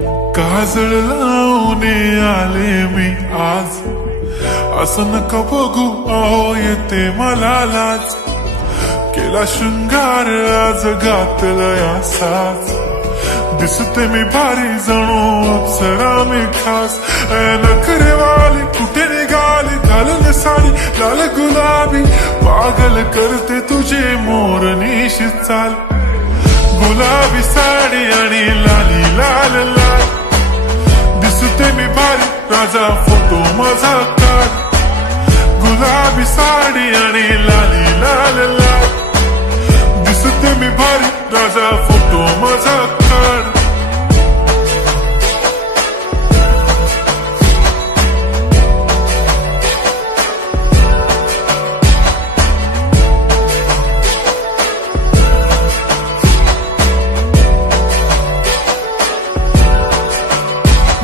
काजळ लावून आले मी आज, असं नका बघू अहो येते मला लाज. केला शृंगार आज घातलाय असाच, दिसते मी भारी जणू अप्सरा मी खास. नखरेवाली कुठे निघाली घालून साडी लाल गुलाबी, पागल करते तुझे मोरनीशी चाल. गुलाबी साडी आणि लाली लाल लाल, दिसते मी भारी राजा फोटो माझा काढ. गुलाबी साडी आणि लाली लाल लाल, दिसते मी भारी राजा फोटो माझा काढ.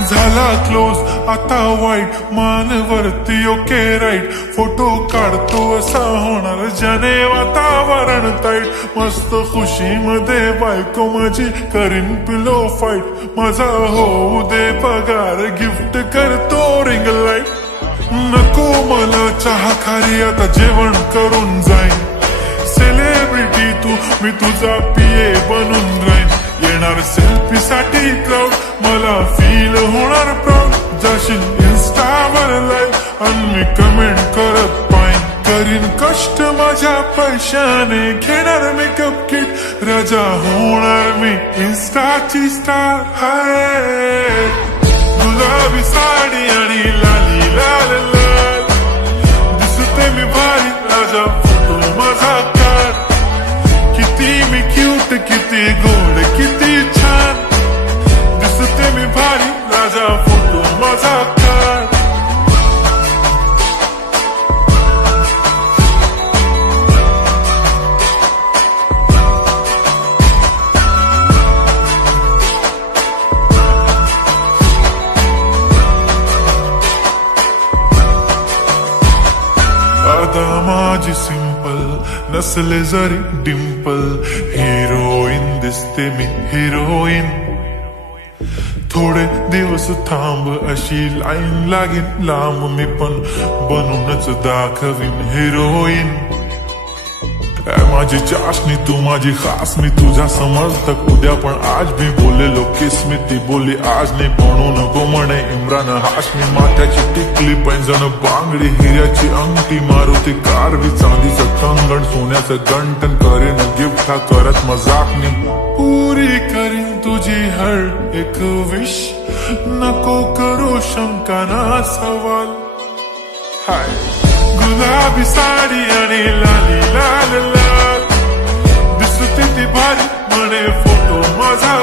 झाला क्लोज आता वाईट, मान वरती ओके राईट. फोटो काढतो असा होणार ज्याने वातावरण ताईट. मस्त खुशी मध्ये बायको माझी करीन पिलो फाईट. माझा होऊ दे पगार गिफ्ट करतो रिंग लाईट. नको मला चहा खारी आता जेवण करून जाईन. सेलिब्रिटी तू मी तुझा पिये बनून राहीन. येणार सेल्फी साठी क्राऊड मला फील होणार प्राऊड. जाशील इन्स्टावर लाईव्ह आणि मी कमेंट करत पाईन. करीन कष्ट माझ्या पैशाने घेणार मेकअप किट. राजा होणार मी इन्स्टाची स्टार. हाय गुलाबी साडी आणि लाली लाल लाल, दिसते मी भारी राजा फोटो माझा काढ. किती मी क्यूट किती गोड किती छान, दिसते मी भारी राजा फोटो माझा काढ. आता माझी सिंपल नसले जरी डिंपल, हिरोईन दिसते मी हिरोईन. थोडे दिवस थांब अशी लाईन लागेल लांब, मी पण बनूनच दाखवीन हिरोईन. माझी चाशनी तू माझी खास, मी तुझ्या समर्थक उद्या पण आज मी बोललेलो किस मी. ती बोलली आज नाही म्हणू नको म्हणे इम्रान हाशमी. माथ्याची टिकली पैंजण बांगडी हिऱ्याची अंगठी, मारुती कारवी चांदीचं कंगण सोन्याचं गंटन. करेन गिफ्ट हा करत मजाकनी, पुरी करीन तुझी हर एक विश. नको करू शंका ना सवाल. हाय गुलाबी साडी आणि लाली लाल लाल, दिसते ती भारी म्हणे फोटो माझा